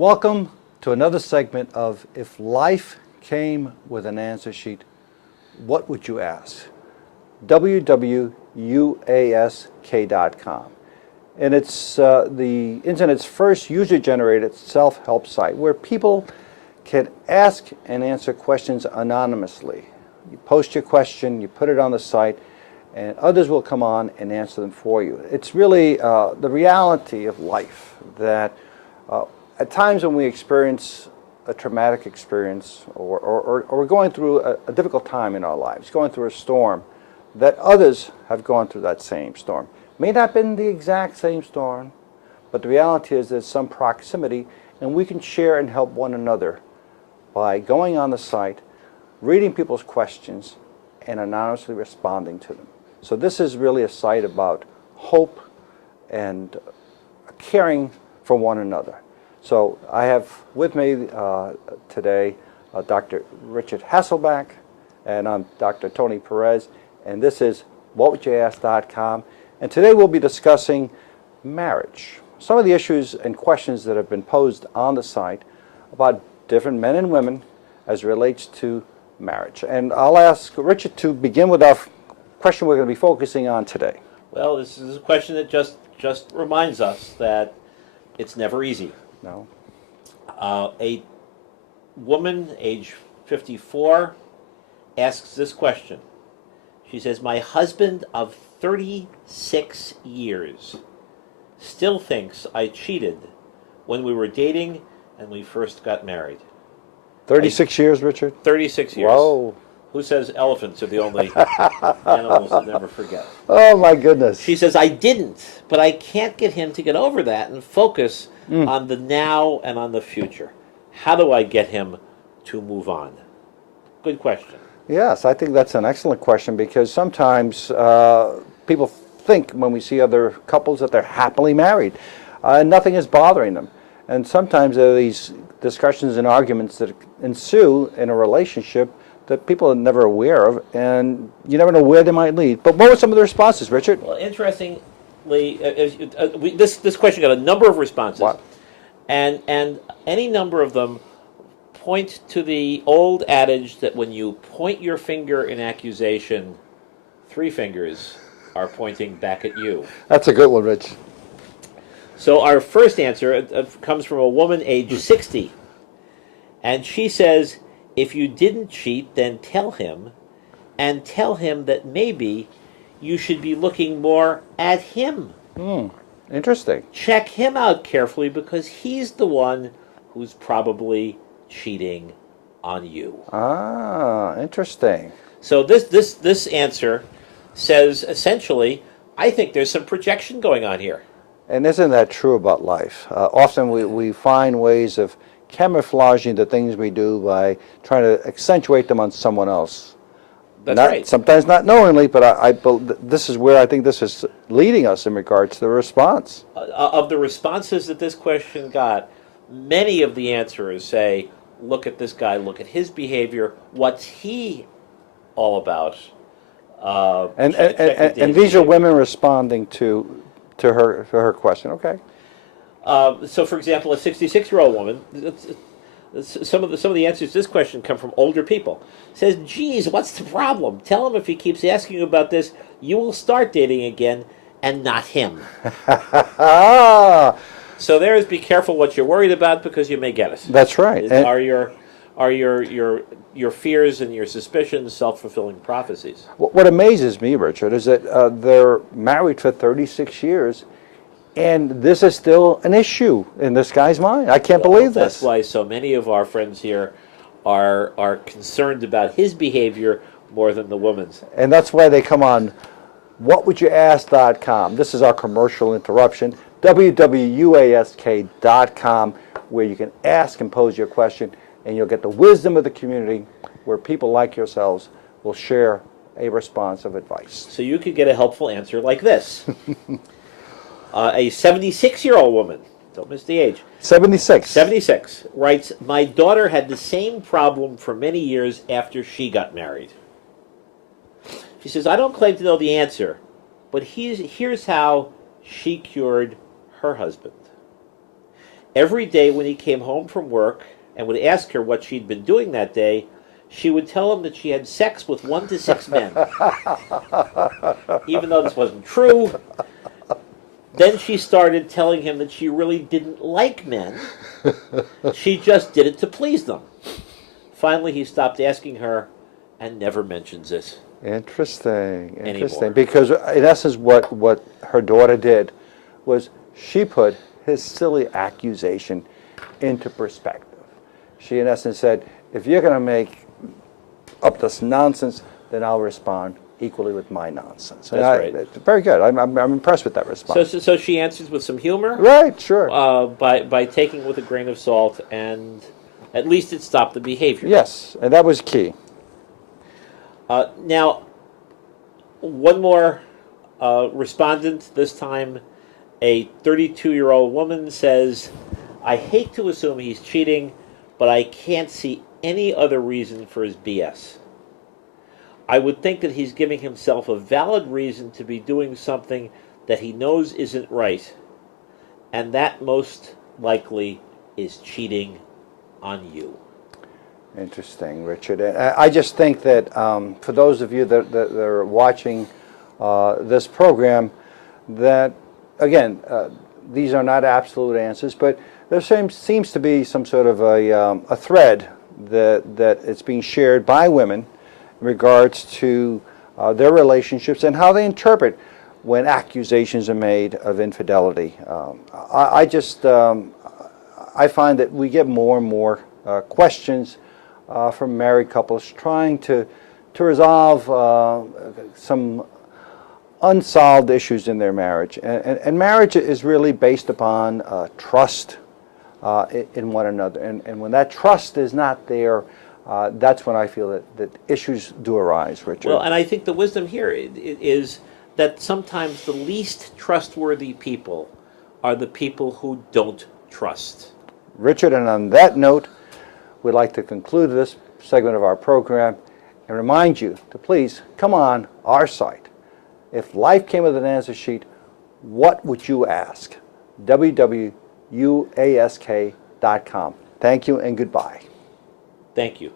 Welcome to another segment of If Life Came with an Answer Sheet, What Would You Ask? www.youask.com. And it's the internet's first user-generated self-help site where people can ask and answer questions anonymously. You post your question, you put it on the site, and others will come on and answer them for you. It's really the reality of life that at times when we experience a traumatic experience or we're going through a difficult time in our lives, going through a storm, that others have gone through that same storm. May not have been the exact same storm, but the reality is there's some proximity, and we can share and help one another by going on the site, reading people's questions, and anonymously responding to them. So this is really a site about hope and caring for one another. So I have with me today Dr. Richard Hasselback, and I'm Dr. Tony Perez, and this is whatwouldyouask.com. And today we'll be discussing marriage. Some of the issues and questions that have been posed on the site about different men and women as it relates to marriage. And I'll ask Richard to begin with our question we're going to be focusing on today. Well, this is a question that just reminds us that it's never easy. No. A woman, age 54, asks this question. She says, "My husband of 36 years still thinks I cheated when we were dating and we first got married." 36 years, Richard? 36 years. Whoa. Who says elephants are the only animals that never forget? Oh, my goodness. She says, "I didn't, but I can't get him to get over that and focus on the now and on the future. How do I get him to move on?" Good question. Yes, I think that's an excellent question, because sometimes people think when we see other couples that they're happily married. Nothing is bothering them. And sometimes there are these discussions and arguments that ensue in a relationship that people are never aware of, and you never know where they might lead. But what were some of the responses, Richard? Well, interestingly, this question got a number of responses. What? And any number of them point to the old adage that when you point your finger in accusation, three fingers are pointing back at you. That's a good one, Rich. So our first answer comes from a woman age 60. And she says, "If you didn't cheat, then tell him, and tell him that maybe you should be looking more at him. Interesting. Check him out carefully because he's the one who's probably cheating on you." Ah, interesting. So this answer says essentially, I think there's some projection going on here. And isn't that true about life? Often we find ways of camouflaging the things we do by trying to accentuate them on someone else. That's right. Sometimes not knowingly, but this is where I think this is leading us in regards to the response. Of the responses that this question got, many of the answerers say, look at this guy, look at his behavior, what's he all about? And these are women responding to her question. Okay. So, for example, a 66-year-old woman, some of the answers to this question come from older people. Says, "Geez, what's the problem? Tell him if he keeps asking you about this, you will start dating again, and not him." So there is, be careful what you're worried about because you may get it. That's right. Are your fears and your suspicions self-fulfilling prophecies? What amazes me, Richard, is that they're married for 36 years, and this is still an issue in this guy's mind. I can't believe this. That's why so many of our friends here are concerned about his behavior more than the woman's. And that's why they come on whatwouldyouask.com. This is our commercial interruption. www.youask.com, where you can ask and pose your question, and you'll get the wisdom of the community where people like yourselves will share a response of advice. So you could get a helpful answer like this. A 76-year-old woman, don't miss the age. 76. 76 writes, "My daughter had the same problem for many years after she got married." She says, "I don't claim to know the answer, but here's how she cured her husband. Every day when he came home from work and would ask her what she'd been doing that day, she would tell him that she had sex with 1 to 6 men. Even though this wasn't true, then she started telling him that she really didn't like men. She just did it to please them. Finally, he stopped asking her and never mentions it. Interesting. Anymore. Because in essence, what her daughter did was she put his silly accusation into perspective. She, in essence, said, if you're going to make up this nonsense, then I'll respond equally with my nonsense. That's right. Very good. I'm impressed with that response. So she answers with some humor. Right, sure. By taking it with a grain of salt, and at least it stopped the behavior. Yes, and that was key. Now, one more respondent, this time a 32-year-old woman, says, I hate to assume he's cheating, but I can't see any other reason for his BS. I would think that he's giving himself a valid reason to be doing something that he knows isn't right, and that most likely is cheating on you. Interesting, Richard. I just think that for those of you that are watching this program, that, again, these are not absolute answers, but there seems to be some sort of a thread that it's being shared by women in regards to their relationships and how they interpret when accusations are made of infidelity. I find that we get more and more questions from married couples trying to resolve some unsolved issues in their marriage. And marriage is really based upon trust in one another. And when that trust is not there, that's when I feel that issues do arise, Richard. Well, and I think the wisdom here is that sometimes the least trustworthy people are the people who don't trust. Richard, and on that note, we'd like to conclude this segment of our program and remind you to please come on our site. If life came with an answer sheet, what would you ask? www.whatwouldyouask.com. Thank you and goodbye. Thank you.